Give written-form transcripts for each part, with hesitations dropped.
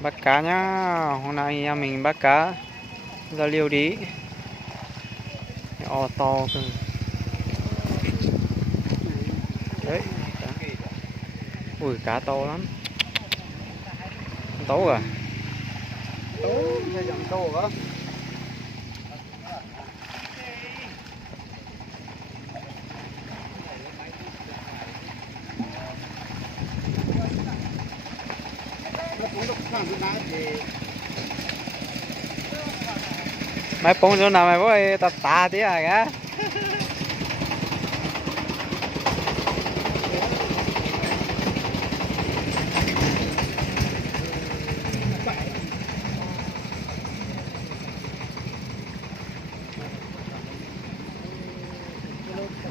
Bắt cá nhá, hôm nay nhà mình bắt cá ra liêu đi. O to cơ. Đấy. Ui cá to lắm. Tấu à? Tấu hay dặm tấu hả? Mày bông chỗ nào mày với tạt tà tí à kìa.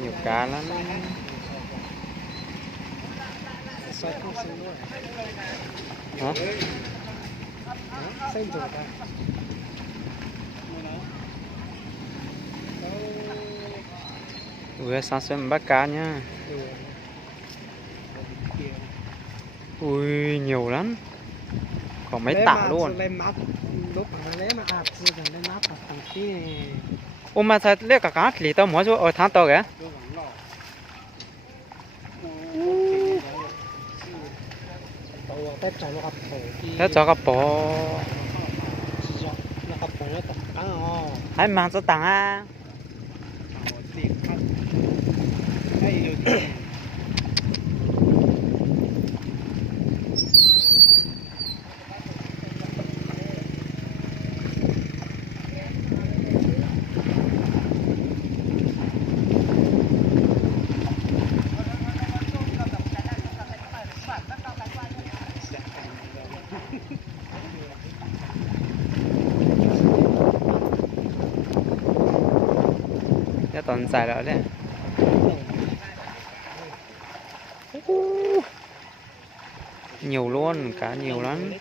Nhiều cá lắm. Hả? Xanh rồi ta. Ui sáng sớm bắt cá nhá. Ui nhiều lắm. Có mấy tạ luôn. Lấy mát lúc mà lấy mà ạt rồi lấy mát vào thằng kia. Ủa mà sao lấy cả cá lì tao mỗi chỗ ở tháng to kìa. Thế cho cái bò. Hãy mang cho tặng à. Cho toàn xài đó đấy. Nhiều luôn, cá nhiều lắm.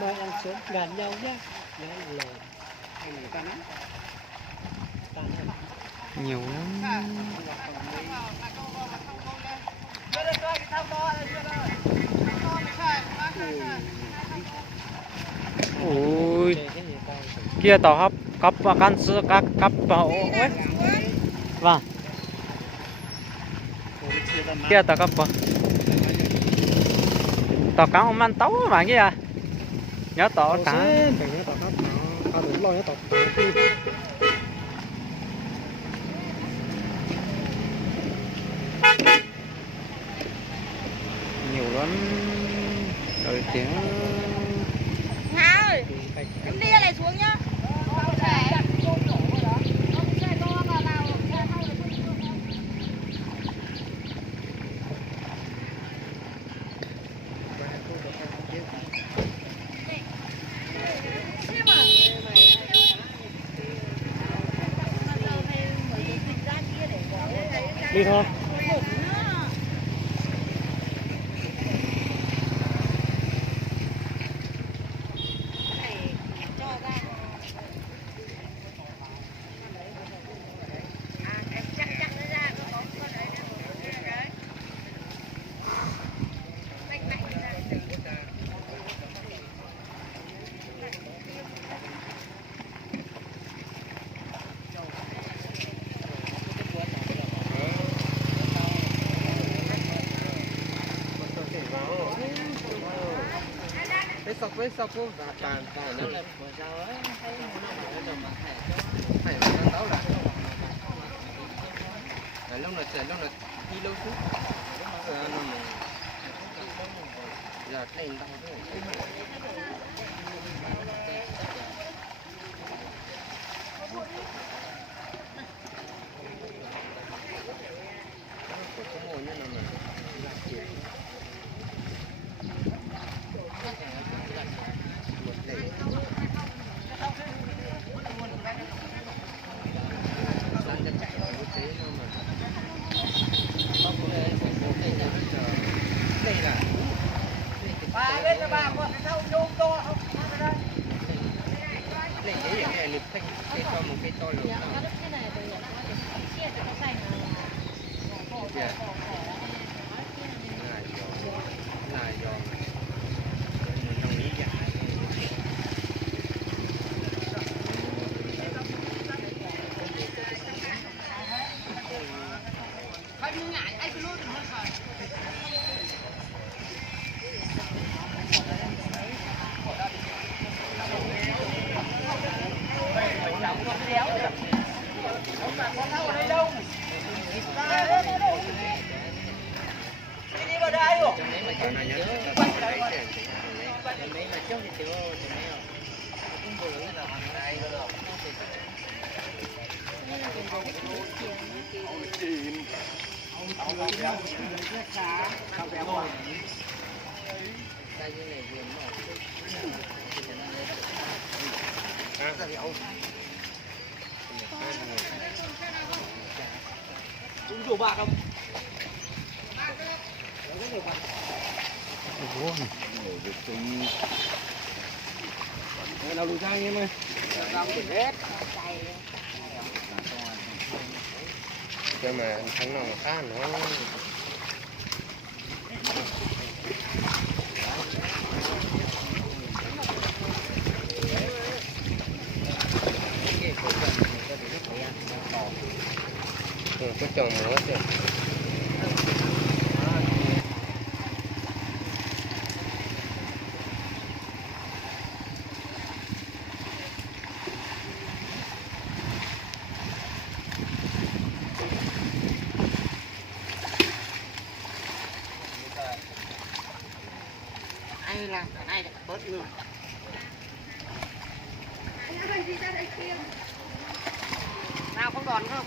Bơi ăn xuống gần nhau nhá. Nhiều lắm. Ui kia tàu hấp cắp và căn sữa cắp vào ấy. Vâng kia tàu cắp vào tàu cá không ăn tấu mà kia à nhớ tàu cá nhiều lắm đợi tiếng Hà ơi, em đi này xuống nhá. Đi thôi. Với sao cô tàn nó là của sao ấy thấy nó mà thầy nó đấu là lúc là đi lâu xuống giờ thầy đau mấy là chung thì chưa thì mấy rồi cũng vừa là hàng ngày rồi đó đây như này vườn cũng đủ bạc không? Nào lùi sang em ơi. Cho mà thằng nào khác nữa. Có chồng nữa chứ. Ai là ai bớt người. Nào không đòn không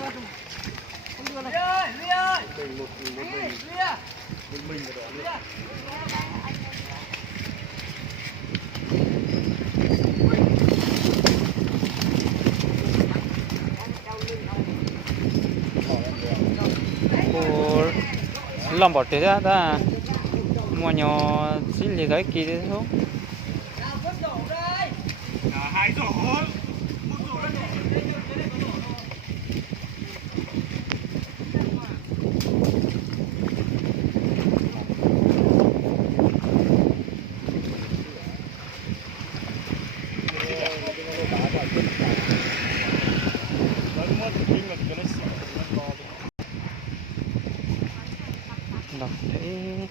không đưa này. Lia ơi. Mình rồi đó. Cô làm bỏ tiền ra ta mua nhỏ xin lì giấy kỳ thế không? Hai rổ. Đọc thế.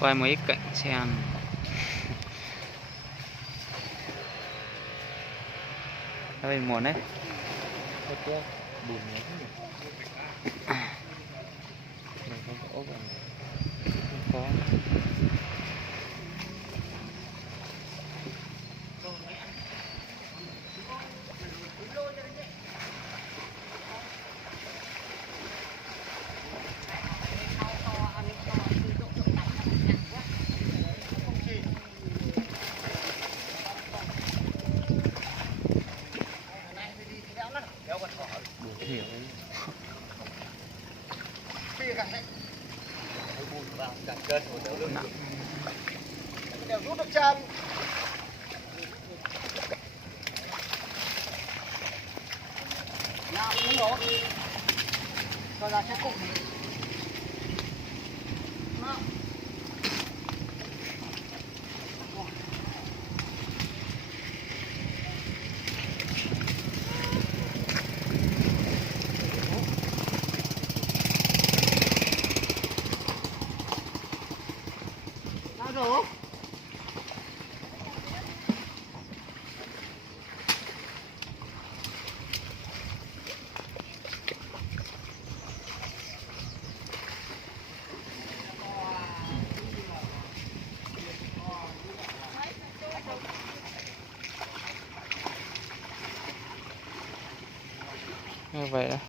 Quay mấy cạnh xem. Đây muộn đấy. Buồn lắm. Mình không có ốp Không có. Buồn hiểu ấy. Buồn vào cả cơn của đỡ lưng. Đều rút được chân. Nào cũng đó. Cho ra sẽ cụng. Nào. Rồi. vậy đó.